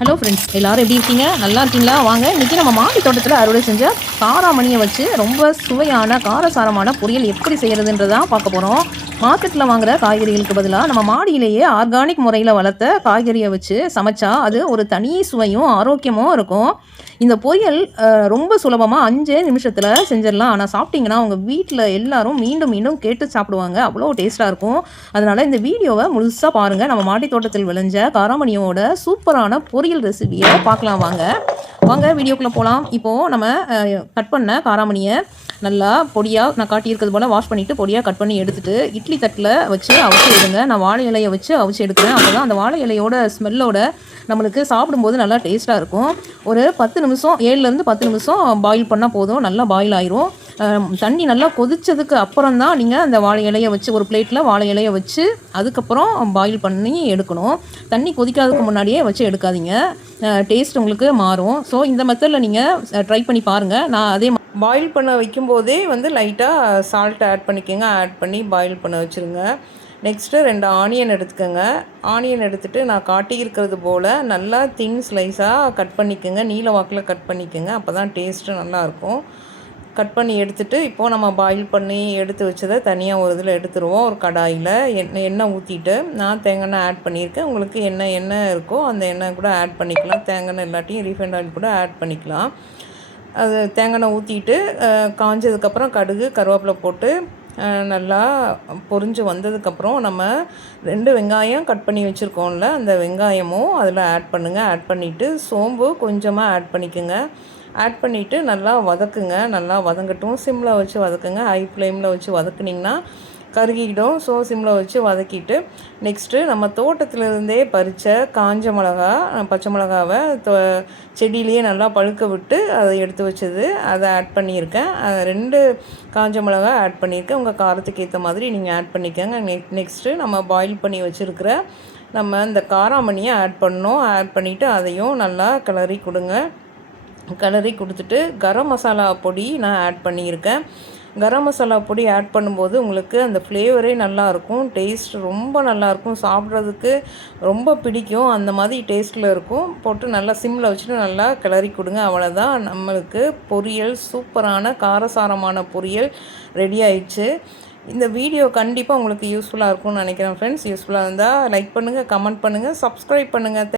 Hello friends, எல்லாரும் எப்படி இருக்கீங்க? நல்லா இருக்கீங்களா? வாங்க இன்றைக்கி நம்ம மாடி தோட்டத்தில் அறுவடை செஞ்ச காராமணியை வச்சு ரொம்ப சுவையான காரசாரமான பொரியல் எப்படி செய்கிறதுன்றதான் பார்க்க போகிறோம். மார்க்கெட்டில் வாங்குகிற காய்கறிகளுக்கு பதிலாக நம்ம மாடியிலேயே ஆர்கானிக் முறையில் வளர்த்த காய்கறியை வச்சு சமைச்சா அது ஒரு தனி சுவையும் ஆரோக்கியமும் இருக்கும். இந்த பொரியல் ரொம்ப சுலபமாக 5 நிமிஷத்தில் செஞ்சிடலாம். ஆனால் சாப்பிட்டிங்கன்னா உங்கள் வீட்டில் எல்லாரும் மீண்டும் மீண்டும் கேட்டு சாப்பிடுவாங்க. அவ்வளோ டேஸ்ட்டாக இருக்கும். அதனால் இந்த வீடியோவை முழுசாக பாருங்கள். நம்ம மாடி தோட்டத்தில் விளைஞ்ச காராமணியோட சூப்பரான பொரியல் ரெசிபியை பார்க்கலாம். வாங்க வீடியோக்குள்ளே போகலாம். இப்போது நம்ம கட் பண்ண காராமணியை நல்லா பொடியாக நான் காட்டியிருக்கிறது போல் வாஷ் பண்ணிவிட்டு பொடியாக கட் பண்ணி எடுத்துகிட்டு இட்லி தட்டில் வச்சு அவிச்சு எடுங்க. நான் வாழை இலையை வச்சு அவிச்சு எடுக்கிறேன். அப்போ தான் அந்த வாழை இலையோட ஸ்மெல்லோட நம்மளுக்கு சாப்பிடும்போது நல்லா டேஸ்ட்டாக இருக்கும். ஒரு 10 நிமிஷம் 7லேருந்து 10 நிமிஷம் பாயில் பண்ணால் போதும். நல்லா பாயில் ஆயிரும். தண்ணி நல்லா கொதித்ததுக்கு அப்புறம் தான் நீங்கள் அந்த வாழை இலையை வச்சு ஒரு பிளேட்டில் வாழை இலையை வச்சு அதுக்கப்புறம் பாயில் பண்ணி எடுக்கணும். தண்ணி கொதிக்காததுக்கு முன்னாடியே வச்சு எடுக்காதீங்க. டேஸ்ட் உங்களுக்கு மாறும். ஸோ இந்த மெத்தடில் நீங்கள் ட்ரை பண்ணி பாருங்கள். நான் அதே பாயில் பண்ண வைக்கும்போதே லைட்டாக சால்ட் ஆட் பண்ணிக்கோங்க. ஆட் பண்ணி பாயில் பண்ண வச்சுருங்க. நெக்ஸ்ட்டு 2 ஆனியன் எடுத்துக்கோங்க. ஆனியன் எடுத்துகிட்டு நான் காட்டியிருக்கிறது போல் நல்லா தின் ஸ்லைஸாக கட் பண்ணிக்கோங்க. நீல வாக்கில் கட் பண்ணிக்கோங்க. அப்போ தான் டேஸ்ட்டு நல்லாயிருக்கும். கட் பண்ணி எடுத்துகிட்டு இப்போது நம்ம பாயில் பண்ணி எடுத்து வச்சதை தனியாக ஒரு இதில் எடுத்துருவோம். ஒரு கடாயில் எண்ணெய் ஊற்றிட்டு நான் தேங்காய் எண்ணெய் ஆட் பண்ணியிருக்கேன். உங்களுக்கு எண்ணெய் இருக்கோ அந்த எண்ணெய் கூட ஆட் பண்ணிக்கலாம். தேங்காய் எண்ணெய் இல்லாட்டியும் ரீஃபைண்ட் ஆயில் கூட ஆட் பண்ணிக்கலாம். அது தேங்காய் எண்ணெய் ஊற்றிட்டு காஞ்சதுக்கப்புறம் கடுகு கருவேப்பிலை போட்டு நல்லா பொரிஞ்சு வந்ததுக்கப்புறம் நம்ம 2 வெங்காயம் கட் பண்ணி வச்சுருக்கோம்ல, அந்த வெங்காயமும் அதில் ஆட் பண்ணுங்கள். ஆட் பண்ணிவிட்டு சோம்பு கொஞ்சமாக ஆட் பண்ணிக்கோங்க. ஆட் பண்ணிவிட்டு நல்லா வதக்குங்க. நல்லா வதங்கட்டும். சிம்மில் வச்சு வதக்குங்க. ஹை ஃப்ளேமில் வச்சு வதக்குனிங்கன்னா கருகிடும். ஸோ சிம்மில் வச்சு வதக்கிட்டு நெக்ஸ்ட்டு நம்ம தோட்டத்திலேருந்தே பறித்த காஞ்ச மிளகா பச்சை மிளகாவை செடியிலேயே நல்லா பழுக்க விட்டு அதை எடுத்து வச்சது அதை ஆட் பண்ணியிருக்கேன். 2 காஞ்ச மிளகா ஆட் பண்ணியிருக்கேன். உங்கள் காரத்துக்கு ஏற்ற மாதிரி நீங்கள் ஆட் பண்ணிக்கோங்க. நெக்ஸ்ட்டு நம்ம பாயில் பண்ணி வச்சுருக்கிற நம்ம இந்த காராமணியை ஆட் பண்ணோம். ஆட் பண்ணிவிட்டு அதையும் நல்லா கிளறி கொடுங்க. கிளறி கொடுத்துட்டு கரம் மசாலா பொடி நான் ஆட் பண்ணியிருக்கேன். கரம் மசாலா பொடி ஆட் பண்ணும்போது உங்களுக்கு அந்த ஃப்ளேவரே நல்லாயிருக்கும். டேஸ்ட் ரொம்ப நல்லாயிருக்கும். சாப்பிட்றதுக்கு ரொம்ப பிடிக்கும். அந்த மாதிரி டேஸ்ட்டில் இருக்கும். போட்டு நல்லா சிம்மில் வச்சுட்டு நல்லா கிளறி கொடுங்க. அவ்வளோதான், நம்மளுக்கு பொரியல் சூப்பரான காரசாரமான பொரியல் ரெடி ஆயிடுச்சு. இந்த வீடியோ கண்டிப்பாக உங்களுக்கு யூஸ்ஃபுல்லாக இருக்கும்னு நினைக்கிறேன் ஃப்ரெண்ட்ஸ். யூஸ்ஃபுல்லாக இருந்தால் லைக் பண்ணுங்கள், கமெண்ட் பண்ணுங்கள், சப்ஸ்கிரைப் பண்ணுங்கள்.